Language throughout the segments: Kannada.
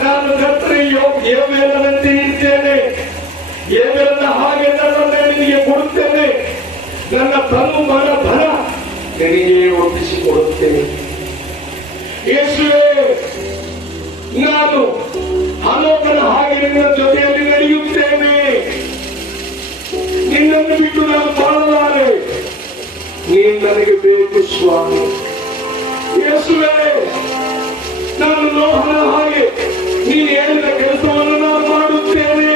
ನಾನು ಕರ್ತನೆಯೋ ಏಬೇಲನಂತೆ ಇರ್ತೇನೆ. ಏಬೇಲನ ಹಾಗೆ ನನ್ನನ್ನು ನಿನಗೆ ಕೊಡುತ್ತೇನೆ. ನನ್ನ ತನು ಮನ ಧನ ನಿನಗೆ ಒಪ್ಪಿಸಿಕೊಡುತ್ತೇನೆ. ಯೇಸುವೇ, ನಾನು ಹನೋಕನ ಹಾಗೆ ನಿನ್ನ ಜೊತೆಯಲ್ಲಿ ನಡೆಯುತ್ತೇನೆ. ನಿನ್ನನ್ನು ಬಿಟ್ಟು ನಾನು ಬಾಳಲಾರೆ. ನೀನು ನನಗೆ ಬೇಕು ಸ್ವಾಮಿ. ಯೇಸುವೇ, ನಾನು ನೋಹನ ಹಾಗೆ ನೀನು ಹೇಳಿದ ಕೆಲಸವನ್ನು ನಾನು ಮಾಡುತ್ತೇನೆ.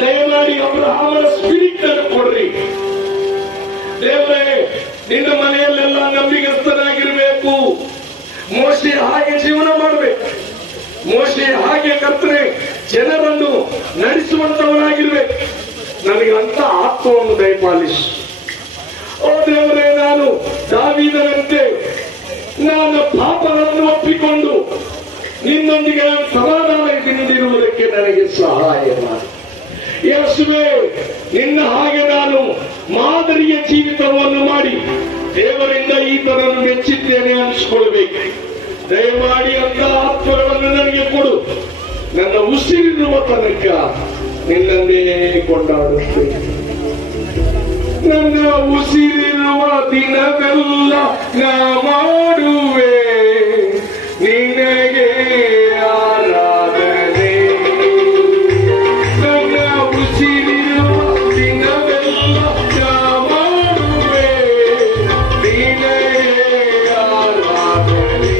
ದಯಮಾಡಿ ಅಬ್ರಹಾಮನ ಸ್ಪಿರಿಟ್ ಅನ್ನು ಕೊಡ್ರಿ ದೇವರೇ. ನಿನ್ನ ಮನೆಯಲ್ಲೆಲ್ಲ ನಂಬಿಗಸ್ತನಾಗಿರ್ಬೇಕು. ಮೋಶೆ ಹಾಗೆ ಜೀವನ ಮಾಡಬೇಕು. ಮೋಶೆ ಹಾಗೆ ಕರ್ತನೆ ಜನರನ್ನು ನಡೆಸುವಂತವನಾಗಿರ್ಬೇಕು. ನನಗೆ ಅಂತ ಆತ್ಮವನ್ನು ದಯಪಾಲಿಸಿ. ಓ ದೇವರೇ, ನಾನು ದಾವೀದನಂತೆ ನಾನು ಪಾಪಗಳನ್ನು ಒಪ್ಪಿಕೊಂಡು ನಿನ್ನೊಂದಿಗೆ ನಾನು ಸಮಾಧಾನದಿಂದಿರುವುದಕ್ಕೆ ನನಗೆ ಸಹಾಯ ಮಾಡಿ. ಯೇಸುವೇ, ನಿನ್ನ ಹಾಗೆ ನಾನು ಮಾದರಿಯ ಜೀವಿತವನ್ನು ಮಾಡಿ ದೇವರಿಂದ ಈ ತರ ಮೆಚ್ಚಿದ್ದೇನೆ ಅನಿಸ್ಕೊಳ್ಬೇಕು. ದಯಮಾಡಿ ಅಂತ ಆತ್ಮಗಳನ್ನು ನನಗೆ ಕೊಡು. ನನ್ನ ಉಸಿರಿರುವ ತನಕ ನಿನ್ನನ್ನೇ ಕೊಂಡಾಡುತ್ತೇನೆ. ನನ್ನ ಉಸಿರಿರುವ ದಿನವೆಲ್ಲ ನಾ ಮಾಡುವೆ ನಿನಗೆ ಆರಾಧನೆ. ನನ್ನ ಉಸಿರಿರುವ ದಿನವೆಲ್ಲ ನಾ ಮಾಡುವೆ ನಿನಗೆ ಆರಾಧನೆ.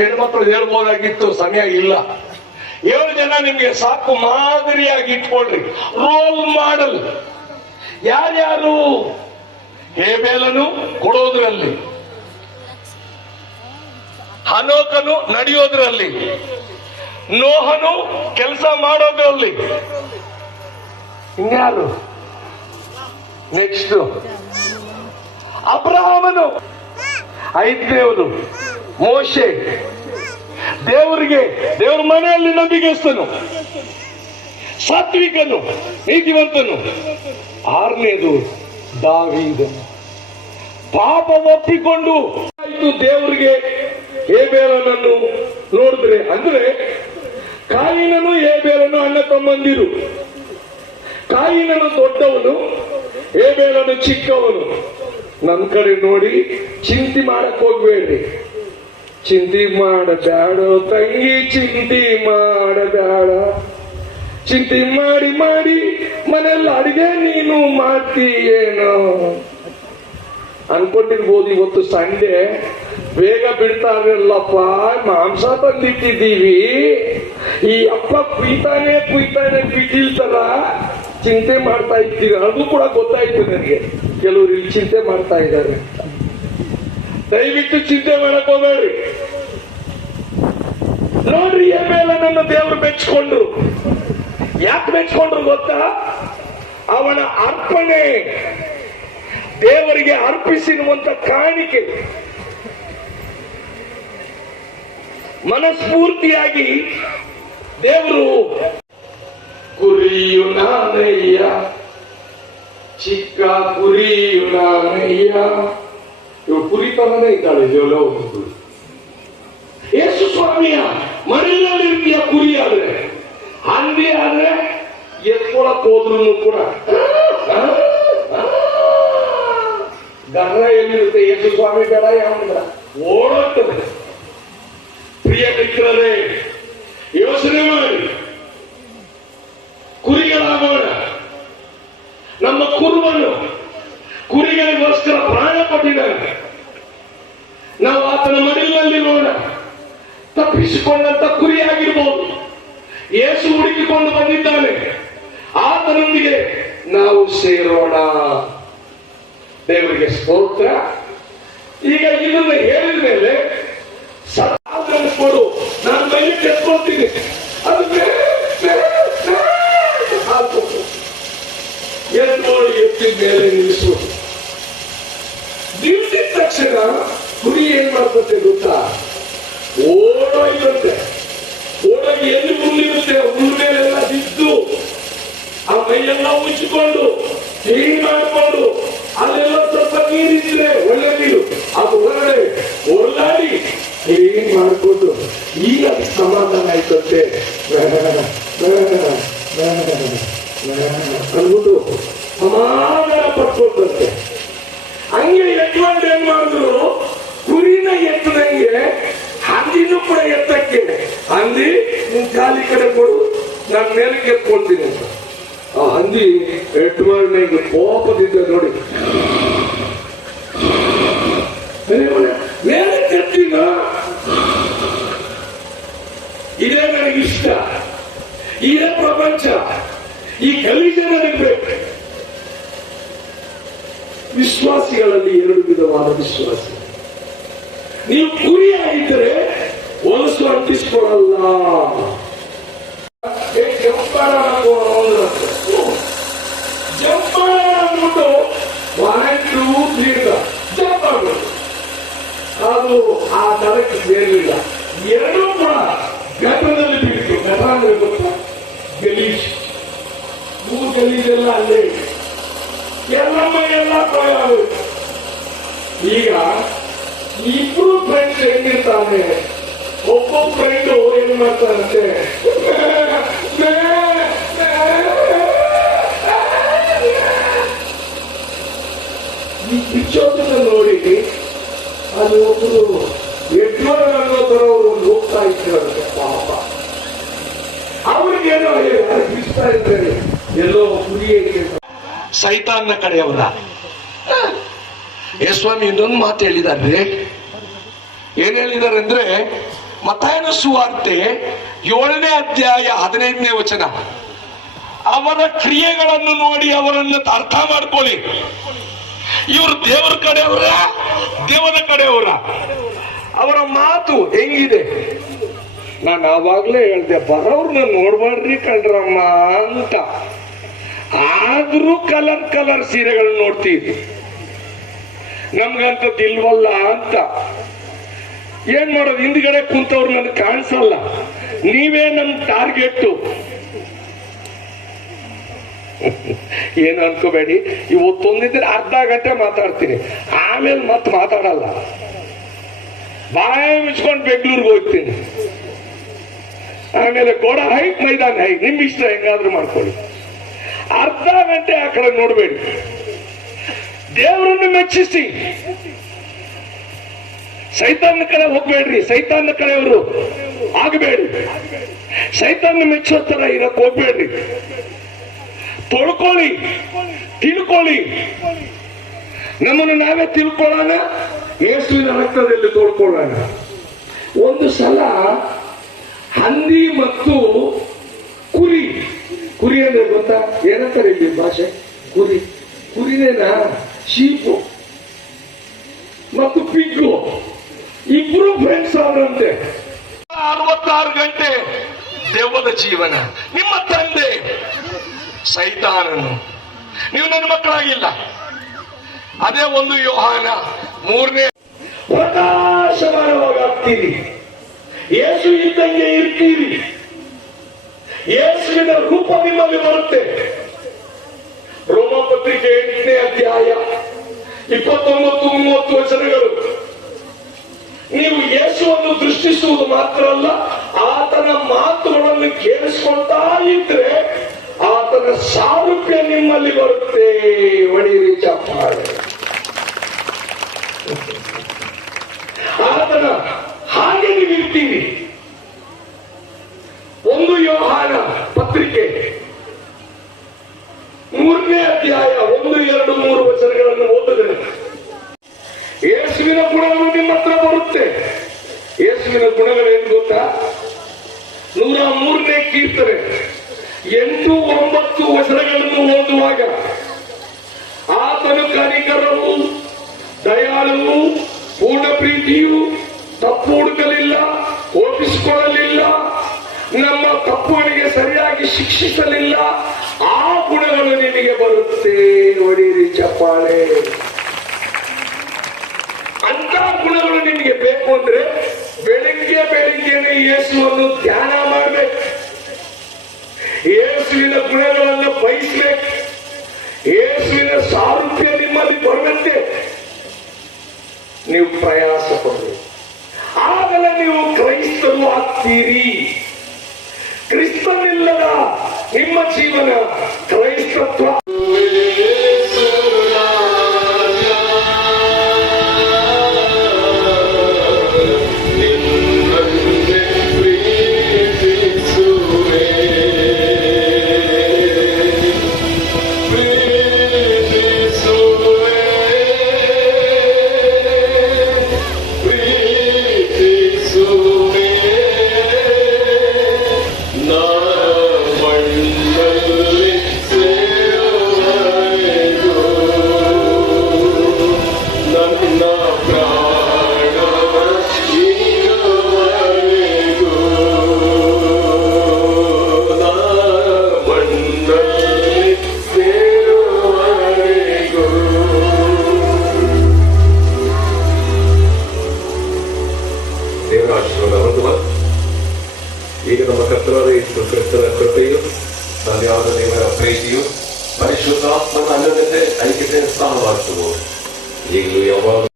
ಹೆಣ್ಮಕ್ಳು ಹೇಳ್ಬೋದಾಗಿತ್ತು, ಸಮಯ ಇಲ್ಲ. 7 ಜನ ನಿಮ್ಗೆ ಸಾಕು, ಮಾದರಿಯಾಗಿ ಇಟ್ಕೊಳ್ರಿ. ರೋಲ್ ಮಾಡಲ್ ಯಾರ್ಯಾರು? ಹೇಬೇಲನು ಕೊಡೋದ್ರಲ್ಲಿ, ಹನೋಕನು ನಡೆಯೋದ್ರಲ್ಲಿ, ನೋಹನು ಕೆಲಸ ಮಾಡೋದ್ರಲ್ಲಿ. ಇನ್ಯಾರು? ನೆಕ್ಸ್ಟ್ ಅಬ್ರಹಾಮನು, 5ನೇವನು ಮೋಶೆ, ದೇವರ ಮನೆಯಲ್ಲಿ ನಂಬಿಕೆಸ್ತನು, ಸಾತ್ವಿಕನು, ನೀತಿವಂತನು. 6ನೇದು ದಾವೀದನು. ಪಾಪ ಒಪ್ಪಿಕೊಂಡು ದೇವರಿಗೆ ಹೇಬೇಲನನ್ನು ನೋಡಿದ್ರೆ, ಅಂದ್ರೆ ಕಾಯಿನನು ಹೇಬೇಲನು ಅಣ್ಣ ತಮ್ಮಂದಿರು. ಕಾಯಿನನು ದೊಡ್ಡವನು, ಹೇಬೇಲನು ಚಿಕ್ಕವನು. ನಮ್ ಕಡೆ ನೋಡಿ ಚಿಂತೆ ಮಾಡಕ್ ಹೋಗ್ಬೇಡ್ರಿ. ಚಿಂತೆ ಮಾಡಬೇಡ ತಂಗಿ, ಚಿಂತೆ ಮಾಡಬೇಡ. ಚಿಂತೆ ಮಾಡಿ ಮಾಡಿ ಮನೆಯಲ್ಲಿ ಅಡಿಗೆ ನೀನು ಮಾಡ್ತೀಯೇನೋ ಅನ್ಕೊಂಡಿರ್ಬೋದು. ಇವತ್ತು ಸಂಡೆ ಬೇಗ ಬಿಡ್ತಾರಲ್ಲಪ್ಪ, ಮಾಂಸ ತಂದಿಟ್ಟಿದ್ದೀವಿ, ಈ ಅಪ್ಪ ಕುಯ್ತಾನೆ ಬಿಟ್ಟಿಲ್ತಲ್ಲ, ಚಿಂತೆ ಮಾಡ್ತಾ ಇದ್ದೀವಿ. ಅದು ಕೂಡ ಗೊತ್ತಾಯ್ತು ನನಗೆ, ಕೆಲವರು ಇಲ್ಲಿ ಚಿಂತೆ ಮಾಡ್ತಾ ಇದ್ದಾರೆ. ದಯವಿಟ್ಟು ಚಿಂತೆ ಮಾಡಕ್ ಹೋಗಬೇಡ್ರಿ. ನೋಡ್ರಿ, ಹೇಬೇಲನನ್ನು ದೇವರು ಮೆಚ್ಕೊಂಡ್ರು. ಯಾಕೆ ಮೆಚ್ಕೊಂಡ್ರು ಗೊತ್ತಾ? ಅವನ ಅರ್ಪಣೆ, ದೇವರಿಗೆ ಅರ್ಪಿಸಿರುವಂತ ಕಾಣಿಕೆ ಮನಸ್ಫೂರ್ತಿಯಾಗಿ ದೇವರು, ಕುರಿಯು ನಾನಯ್ಯ, ಚಿಕ್ಕ ಕುರಿಯು ನಾನಯ್ಯ. ಇವು ಕುರಿತನೇ ಇದ್ದಾಳೆ ಜೋಲೋದು. ಯೇಸು ಸ್ವಾಮಿಯ ಮನೆಯಲ್ಲಿರ್ತೀಯ ಕುರಿ ಆದ್ರೆ, ಹಂದಿ ಆದ್ರೆ ಎತ್ಕೊಳಕ್ ಹೋದ್ರು ಕೂಡ ಗರ್ರ ಎಲ್ಲಿರುತ್ತೆ. ಯೇಸು ಸ್ವಾಮಿ ಬೇಡ, ಯಾವಂದ್ರ ಓಡೋಗ್ತದೆ. ಪ್ರಿಯ ಮಿತ್ರರೇ, ಯೋಚನೆ ಮಾಡಿ, ಕುರಿಗಳಾಗೋಣ. ನಮ್ಮ ಕುರುಬನು ಕುರಿಗಳಿಗೋಸ್ಕರ ಪ್ರಾಣ ಕೊಟ್ಟಿದ್ದಾನೆ. ನಾವು ಆತನ ಮಡಿಲಿನಲ್ಲಿ ನೋಡ ತಪ್ಪಿಸಿಕೊಂಡಂತ ಕುರಿಯಾಗಿರ್ಬೋದು. ಯೇಸು ಹುಡುಕಿಕೊಂಡು ಬಂದಿದ್ದಾನೆ. ಆತನೊಂದಿಗೆ ನಾವು ಸೇರೋಣ. ದೇವರಿಗೆ ಸ್ತೋತ್ರ. ಈಗ ಇದನ್ನ ಹೇಳಿದ ಮೇಲೆ ಕೊಡು, ನಾನು ಮೈಲಿ ಕೆತ್ಕೊಳ್ತೀನಿ, ಅದು ಎತ್ತಿದ ಮೇಲೆ ನಿಲ್ಲಿಸು. ನಿಲ್ಸಿದ ತಕ್ಷಣ ಕುರಿ ಏನ್ ಮಾಡ್ತದೆ ಗೊತ್ತಾ? ಓಡೋಗಿರುತ್ತೆ. ಓಡೋಗಿ ಎಲ್ಲಿ ಹುಲ್ಲಿರುತ್ತೆ, ಹುಲ್ ಮೇಲೆಲ್ಲ ಬಿದ್ದು ಆ ಮೈಯೆಲ್ಲ ಉಜ್ಜಿಕೊಂಡು ಕ್ಲೀನ್ ಮಾಡಿಕೊಂಡು ಅಲ್ಲೆಲ್ಲ ಸ್ವಲ್ಪ ನೀರಿದ್ರೆ ಒಳ್ಳೆ ನೀರು ಅದು ಹೊರಗಡೆ ಓಡಾಡಿ ಕ್ಲೀನ್ ಮಾಡಿಕೊಂಡು ಈಗ ಸಮಾಧಾನ ಆಯ್ತಂತೆ ಅಂದ್ಬಿಟ್ಟು ಸಮಾಧಾನ ಪಡ್ಕೊಂಡಂತೆ. ಹಂಗೆ ಎತ್ಕೊಂಡು ಏನ್ ಮಾಡಿದ್ರು, ಕುರಿನ ಎತ್ತದಂಗೆ ಹಂದಿನೂ ಕೂಡ ಎತ್ತಕ್ಕೆ ಹಂದಿ ನಿನ್ ಖಾಲಿ ಕಡೆ ಕೊಡು, ನಾನು ಮೇಲೆ ಕೆತ್ಕೊಳ್ತೀನಿ ಅಂತ. ಆ ಹಂದಿ ಎಟ್ವಾರ್ಡ್ ಕೋಪದಿಂದ ನೋಡಿ ಮೇಲೆ ಕೆತ್ತಿನ ಇದೇ ನನಗಿಷ್ಟ, ಇದೇ ಪ್ರಪಂಚ, ಈ ಗಲೀಜೆ ನನಗೆ ಬೇಕು. ವಿಶ್ವಾಸಿಗಳಲ್ಲಿ ಎರಡು ವಿಧವಾದ ವಿಶ್ವಾಸ. ನೀವು ಕುರಿಯಾಗಿದ್ದರೆ ಹೊಲಸು ಅಂಟಿಸ್ಕೊಳಲ್ಲ. ಜಂಪ್ ಅಂದ್ಬಿಟ್ಟು 1 2 3 ಜಂಪ್ ಆಗ್ಬೋದು. ಅದು ಆ ದರಕ್ಕೆ ಸೇರಲಿಲ್ಲ. ಎರಡೂ ಕೂಡ ಘಟದಲ್ಲಿ ಬಿಟ್ಟು ಘಟ ಅಂದ್ರೆ ಗೊತ್ತಾ, ಗಲೀಜ್. ಗಲೀಜೆಲ್ಲ ಅಲ್ಲೇ ಎಲ್ಲ ಕೊಯ್ಯಾರು. ಈಗ ಇಬ್ರು ಫ್ರೆಂಡ್ಸ್ ಹೆಂಗಿರ್ತಾನೆ, ಒಬ್ಬೊಬ್ಬ ಫ್ರೆಂಡು ಏನ್ ಮಾಡ್ತಾರಂತೆ, ಈ ಪಿಚ್ಚೋದನ್ನ ನೋಡಿ ಅದು ಒಬ್ಬರು ಎಡ್ವರ್ಡ್ ಅನ್ನೋ ತರ ಅವರು ಹೋಗ್ತಾ ಇದ್ದಾರೆ. ಪಾಪ ಅವ್ರಿಗೇನೋ ಬಿಡಿಸ್ತಾ ಇದ್ದಾರೆ, ಎಲ್ಲೋ ಕುರಿಯ ಸೈತಾನ್ನ ಕಡೆಯವರ. ಯೇಸ್ವಾಮಿ ಇನ್ನೊಂದು ಮಾತು ಹೇಳಿದಾರೆ. ಏನ್ ಹೇಳಿದ್ದಾರೆ ಅಂದ್ರೆ, ಮತ್ತಾಯನ ಸುವಾರ್ತೆ 7ನೇ ಅಧ್ಯಾಯ 15ನೇ ವಚನ. ಅವರ ಕ್ರಿಯೆಗಳನ್ನು ನೋಡಿ ಅವರನ್ನು ಅರ್ಥ ಮಾಡ್ಕೊಳ್ಳಿ. ಇವರು ದೇವರ ಕಡೆಯವರ, ದೇವರ ಕಡೆಯವರ. ಅವರ ಮಾತು ಹೆಂಗಿದೆ? ನಾನು ಆವಾಗ್ಲೇ ಹೇಳ್ದೆ, ಬರೋರ್ನ ನೋಡ್ಬಾರ್ರಿ ಕಣ್ರಮ್ಮ ಅಂತ. ಆದ್ರೂ ಕಲರ್ ಕಲರ್ ಸೀರೆಗಳು ನೋಡ್ತೀವಿ, ನಮ್ಗಂತದ್ದು ಇಲ್ವಲ್ಲ ಅಂತ. ಏನ್ ಮಾಡೋದು, ಹಿಂದ್ಗಡೆ ಕುಂತವ್ರು ನನ್ಗೆ ಕಾಣಿಸಲ್ಲ. ನೀವೇ ನಮ್ ಟಾರ್ಗೆಟ್. ಏನು ಅನ್ಕೋಬೇಡಿ, ಇವತ್ತೊಂದಿದ್ರೆ ಅರ್ಧ ಗಂಟೆ ಮಾತಾಡ್ತೀನಿ, ಆಮೇಲೆ ಮತ್ತೆ ಮಾತಾಡಲ್ಲ. ಬಾಯಿ ಮುಚ್ಕೊಂಡು ಬೆಂಗಳೂರಿಗೆ ಹೋಗ್ತೀನಿ. ಆಮೇಲೆ ಗೋಡ ಹೈಟ್, ಮೈದಾನ ಹೈಟ್, ನಿಮ್ ಇಷ್ಟ, ಹೆಂಗಾದ್ರೂ ಮಾಡ್ಕೊಳ್ಳಿ. ಅರ್ಧ ಗಂಟೆ ಆ ಕಡೆ ನೋಡ್ಬೇಡಿ. ದೇವರನ್ನು ಮೆಚ್ಚಿಸಿ. ಸೈತಾನ ಕಡೆ ಹೋಗ್ಬೇಡ್ರಿ, ಸೈತಾನ ಕಡೆಯವರು ಆಗಬೇಡಿ. ಸೈತಾನ ಮೆಚ್ಚೋ ತರ ಇರಕ್ ಹೋಗ್ಬೇಡ್ರಿ. ತೊಳ್ಕೊಳ್ಳಿ, ತಿಳ್ಕೊಳ್ಳಿ. ನಮ್ಮನ್ನು ನಾವೇ ತಿಳ್ಕೊಳ್ಳೋಣ, ಯೇಸುವಿನ ರಕ್ತದಲ್ಲಿ ತೊಳ್ಕೊಳ್ಳೋಣ. ಒಂದು ಸಲ ಹಂದಿ ಮತ್ತು ಕುರಿ, ಕುರಿ ಅಂದ್ರೆ ಗೊತ್ತಾ ಏನಂತಾರೆ ಇಲ್ಲಿ ಭಾಷೆ? ಕುರಿ, ಕುರಿನೇನಾ? ಶೀಪು ಮತ್ತು ಪಿಗ್ಗು ಇಬ್ರು ಫ್ರೆಂಡ್ಸ್ ಅವರಂತೆ. 66 ಗಂಟೆ ದೆವ್ವದ ಜೀವನ. ನಿಮ್ಮ ತಂದೆ ಸೈತಾನನು, ನೀವು ನನ್ನ ಮಕ್ಕಳಾಗಿಲ್ಲ. ಅದೇ 1 ಯೋಹಾನ 3ನೇ. ಪ್ರಕಾಶಮಾನವಾಗ್ತೀರಿ, ಯೇಸು ಇದ್ದಂಗೆ ಇರ್ತೀರಿ, ಯೇಸುವಿನ ರೂಪ ನಿಮ್ಮಲ್ಲಿ ಬರುತ್ತೆ. ರೋಮಪತ್ರಿಕೆ 8ನೇ ಅಧ್ಯಾಯ 29-30 ವಚನಗಳು. ನೀವು ಯೇಸುವನ್ನು ದೃಷ್ಟಿಸುವುದು ಮಾತ್ರ ಅಲ್ಲ, ಆತನ ಮಾತುಗಳನ್ನು ಕೇಳಿಸ್ಕೊಳ್ತಾ ಇದ್ರೆ ಆತನ ಸಾರೂಪ್ಯ ನಿಮ್ಮಲ್ಲಿ ಬರುತ್ತೆ. ಒಡಿರಿ ಚಪ್ಪಾಳೆ. ಆತನ ಹಾಗೆ ನೀವಿರ್ತೀವಿ. 1 ಯೋಹಾನ ಪತ್ರಿಕೆ 3ನೇ ಅಧ್ಯಾಯ 1, 2, 3 ವಚನಗಳನ್ನು ಓದಿದರೆ ಯೇಸುವಿನ ಗುಣಗಳು ನಿಮ್ಮ ಹತ್ರ ಬರುತ್ತೆ. ಯೇಸುವಿನ ಗುಣಗಳೇನು ಗೊತ್ತಾ? 103ನೇ ಕೀರ್ತನೆ 8, 9 ವಚನಗಳನ್ನು ಓದುವಾಗ ಆತನು ಕನಿಕರವು, ದಯಾಳುವು, ಪೂರ್ಣ ಪ್ರೀತಿಯು, ತಪ್ಪು ಹುಡುಕಲಿಲ್ಲ, ಕೋಪಿಸಿಕೊಳ್ಳಲಿಲ್ಲ, ನಮ್ಮ ತಪ್ಪುಗಳಿಗೆ ಸರಿಯಾಗಿ ಶಿಕ್ಷಿಸಲಿಲ್ಲ. ಆ ಗುಣಗಳು ನಿನಗೆ ಬರುತ್ತೆ. ನೋಡಿರಿ ಚಪ್ಪಾಳೆ. ಅಂತ ಗುಣಗಳು ನಿನಗೆ ಬೇಕು ಅಂದ್ರೆ ಬೆಳಿಗ್ಗೆನೆ ಯೇಸುವನ್ನು ಧ್ಯಾನ ಮಾಡಬೇಕು. ಯೇಸುವಿನ ಗುಣಗಳನ್ನು ಬಯಸಬೇಕು. ಯೇಸುವಿನ ಸಾರೂಪ್ಯ ನಿಮ್ಮಲ್ಲಿ ಬರುವಂತೆ ನೀವು ಪ್ರಯಾಸ ಪಡಬೇಕು. ಆಗಲೇ ನೀವು ಕ್ರೈಸ್ತರು ಆಗ್ತೀರಿ. ಕ್ರಿಸ್ತನಿಲ್ಲದ ನಿಮ್ಮ ಜೀವನ ಕ್ರೈಸ್ತತ್ವ. ಈಗ ನಮ್ಮ ಕರ್ತನಾದ ಯೇಸು ಕ್ರಿಸ್ತನ ಕೃಪೆಯು, ತಂದೆಯಾದ ದೇವರ ಪ್ರೀತಿಯು, ಪರಿಶುದ್ಧಾತ್ಮನ ಅನ್ಯೋನ್ಯತೆ, ಐಕ್ಯತೆ ಸಹವಾಸವು ಈಗಲೂ ಯಾವಾಗ